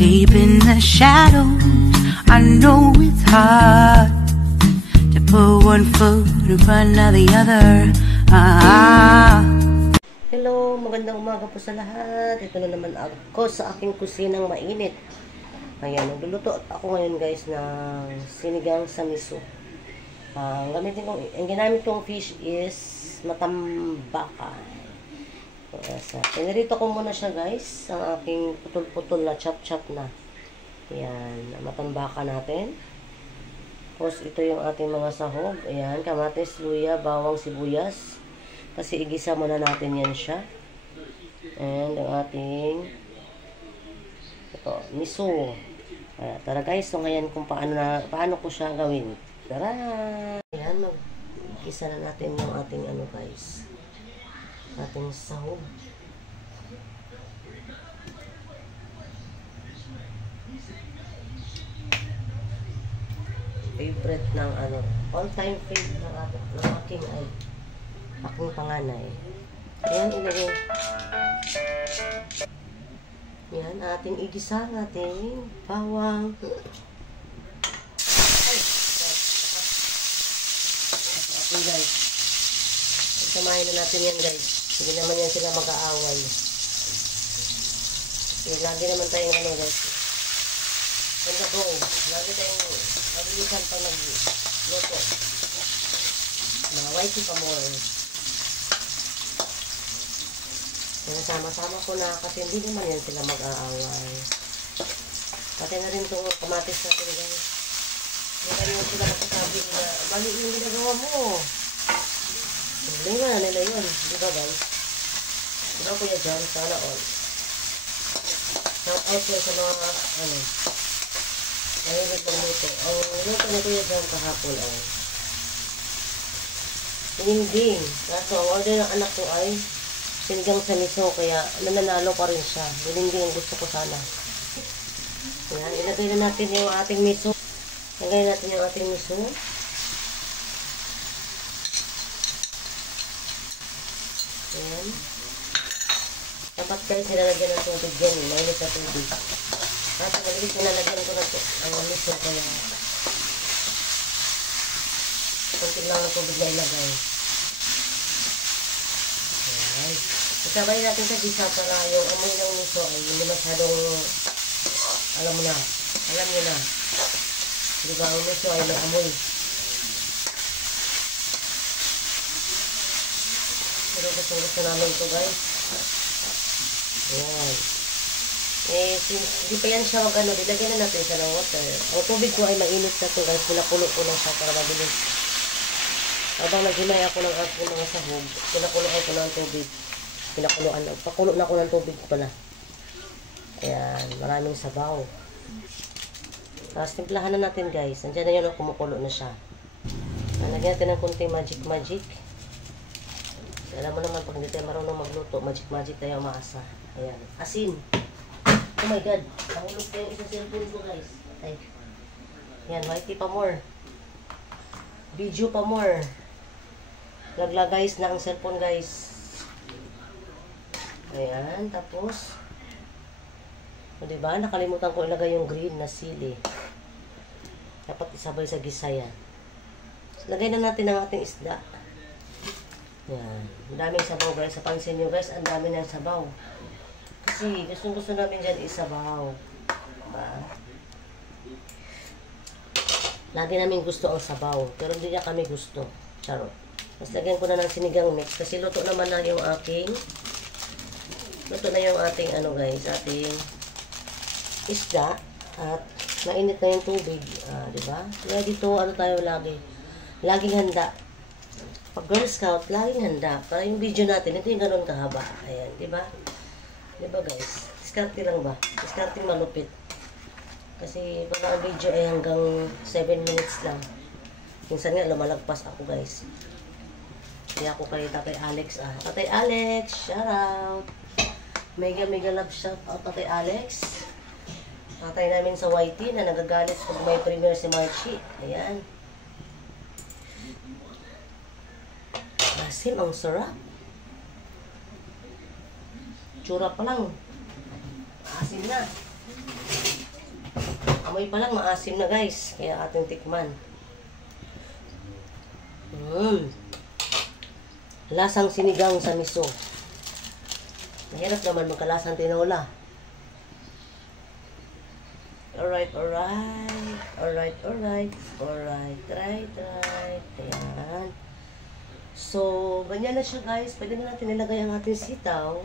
Deep in the shadows, I know it's hard to put one foot in front of the other. Hello, magandang umaga po sa lahat. Ito na naman ako sa aking kusinang mainit. Ayan, nagluluto ako ngayon guys ng sinigang sa miso. Ang ginamit kong fish is matambaka. Yes, pinirito ko muna siya guys, ang aking putol-putol na chop-chop na. Ayan, matambaka natin. Tapos ito yung ating mga sahog. Ayan, kamatis, luya, bawang, sibuyas. Kasi igisa muna natin yan siya. And ang ating ito, miso. Tara guys, so ngayon kung paano ko siya gawin. Tara! Ayan, mag-igisa na natin yung ating ano guys. Ating sahog. Favorite ng ano, all-time favorite ng aking panganay. Ayan, ilagay. Yan, ating igisa natin bawang. Ating guys. Samahin na natin yan guys. Hindi naman yan sila mag-aaway. Okay, lagi naman tayong ano guys. Ganda po. Lagi tayong mabilisan pa nag-luto. Mga whitey pa more. Sinasama-sama ko na kasi hindi naman yan sila mag-aaway. Pati na rin itong kamatis natin guys. Hindi naman sila magsasabi na mali yung ginagawa mo. Hindi nga nila yun. Diba guys? Diba kuya dyan? Sana all. Shout out ko sa mga mahilig ng luto. Ang luto na kuya dyan kahapon ay dinding. Kaso ang order ng anak ko ay sinigang sa miso. Kaya nananalo pa rin siya. Dinding ang gusto ko sana. Ayan. Ilagay na natin yung ating miso. Ilagay natin yung ating miso. Ayan. Dapat guys, nilalagyan ng tubig yan. Mainit na tubig. At magalit nilalagyan ko na ito. Ang miso kaya kunti lang ang tubig na ilagay. Ayan. Isabay natin sa gisa para yung amoy ng miso ay hindi masyadong alam mo na. Alam nyo na. Diba ang miso ay may amoy. Pero gusto namin ito guys. Ayan. Since hindi pa yan siya dilagyan na natin siya ng water. Ang tubig ko ay mainit na ito guys. Pinakulo ko lang siya para mabilis. Habang naghimay ako ng aking mga sahog, pinakuloan ko ng tubig. Pakulo na ako ng tubig pala. Ayan. Maraming sabaw. Tapos timplahan na natin guys. Nandiyan na yun, kumukulo na siya. Lagyan natin ng kunting magic. Alam mo naman, pag hindi tayo marunong magluto, magic tayo umaasa. Ayan. Asin. Oh my God. Nahulog tayo isa cellphone ko, guys. Ay. Ayan, whitey pa more. Video pa more. Lagla, guys, na ang cellphone, guys. Ayan. Tapos, o diba, nakalimutan ko ilagay yung green na sili. Dapat isabay sa gisa yan. So, lagay na natin ang ating isda. Yan. Ang daming sabaw guys. Sa pansin nyo guys, ang dami ng sabaw. Kasi gusto namin dyan isabaw. Diba? Lagi namin gusto ang sabaw. Pero hindi niya kami gusto. Charot. Mas lagyan ko na ng sinigang mix. Kasi luto naman na yung ating ano guys, ating isda. At mainit na yung tubig. Diba? Kaya dito, ano tayo lagi? Laging handa. Pag Girl Scout, laging handa. Para yung video natin, ito yung ganun kahaba. Ayan, diba? Diba guys? Diskarte lang ba? Diskarte malupit. Kasi pag ang video ay hanggang 7 minutes lang. Minsan nga, lumalagpas ako guys. Kaya ako kay Tatay Alex. Tatay Alex, shout out! Mega love shout out Tatay Alex. Tatay namin sa YT na nagagalit pag may premiere si Marchie. Ayan. Asim, ang sarap. Tsura pa lang. Asim na. Amoy pa lang, maasim na guys. Kaya ating tikman. Lasang sinigang sa miso. Mahirap naman magkalasang tinola. Alright. Right. Ayan. So, ganyan na siya guys. Pwede na natin nilagay ang ating sitaw.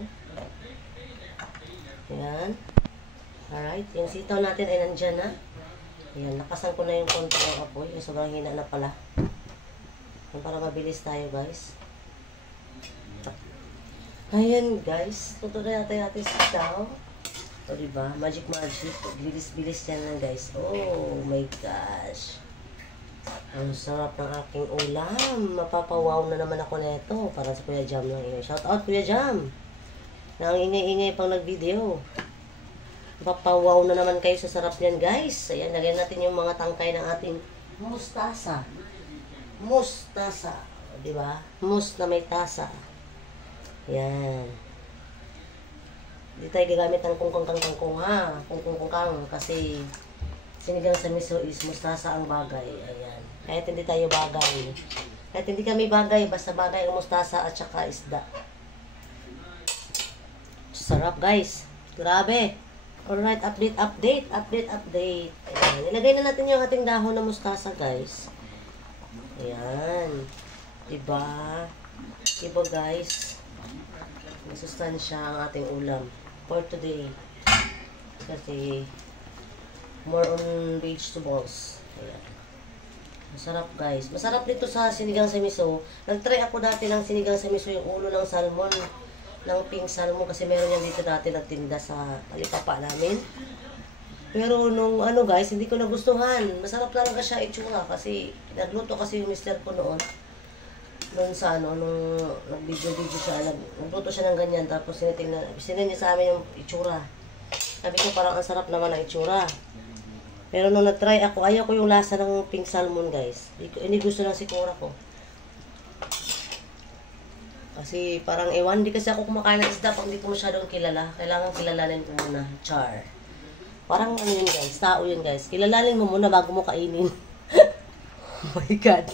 Ayan. Alright. Yung sitaw natin ay nandyan na. Ayan. Nakasan ko na yung konti ng apoy. Yung sobrang hina na pala. Para mabilis tayo guys. Ayan guys. Tutuloy natin natin sitaw. O diba? Magic. Bilis-bilis yan lang guys. Oh my gosh. Ang sarap ng aking ulam. Mapapawaw na naman ako nito. Para sa Kuya Jam ng ingay. Shout out Kuya Jam. Nang ingay-ingay pang nag-video. Mapapawaw na naman kayo sa sarap niyan guys. Ayan, lagyan natin yung mga tangkay ng ating mustasa. Diba? Mus na may tasa. Ayan. Hindi tayo gagamit ng kungkong ha. Kungkong kasi sinigang sa miso is mustasa ang bagay. Ayan. Kahit hindi tayo bagay. Kahit hindi kami bagay, basta bagay ang mustasa at saka isda. Sarap guys. Grabe. Alright, update. Ayan. Ilagay na natin yung ating dahon na mustasa guys. Ayan. Diba guys? May sustansya ang ating ulam for today. Kasi more on vegetables. Ayan. Masarap guys. Masarap dito sa sinigang sa miso. Nag-try ako dati ng sinigang sa miso yung ulo ng salmon. Ng pink salmon kasi meron yan dito dati nagtinda sa Alikapa namin. Pero nung guys, hindi ko nagustuhan. Masarap talaga siya itsura kasi nagluto kasi yung mister ko noon. Noon sa nung nag-video siya, nagluto siya ng ganyan tapos sinitin niya sa amin yung itsura. Sabi ko parang ang sarap naman ang itsura. Pero nung nag-try ako, ayaw ko yung lasa ng pink salmon guys. Hindi gusto ng sikura ko. Kasi parang ewan, di kasi ako kumakain ng isda pag hindi ko masyadong kilala. Kailangan kilalanin ko muna. Char. Parang ano yun guys, tao yun guys. Kilalanin mo muna bago mo kainin. Oh my God.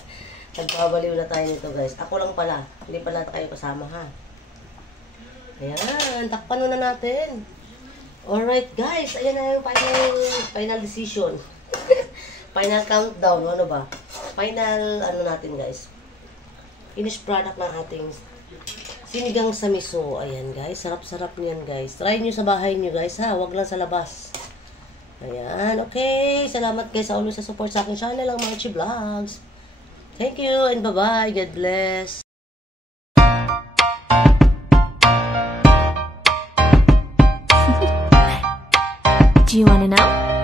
Nagbabaliw na tayo nito guys. Ako lang pala. Hindi pala kayo kasama ha. Ayan. Takpan na natin. Alright guys. Ayan na yung final decision. Final countdown. Ano ba? Final natin guys. Finished product ng ating sinigang sa miso. Ayan guys. Sarap-sarap niyan guys. Try nyo sa bahay nyo guys ha. Huwag lang sa labas. Ayan. Okay. Salamat guys sa always sa support sa aking channel ang Marchie Vlogs. Thank you and bye-bye. God bless. Do you want to know?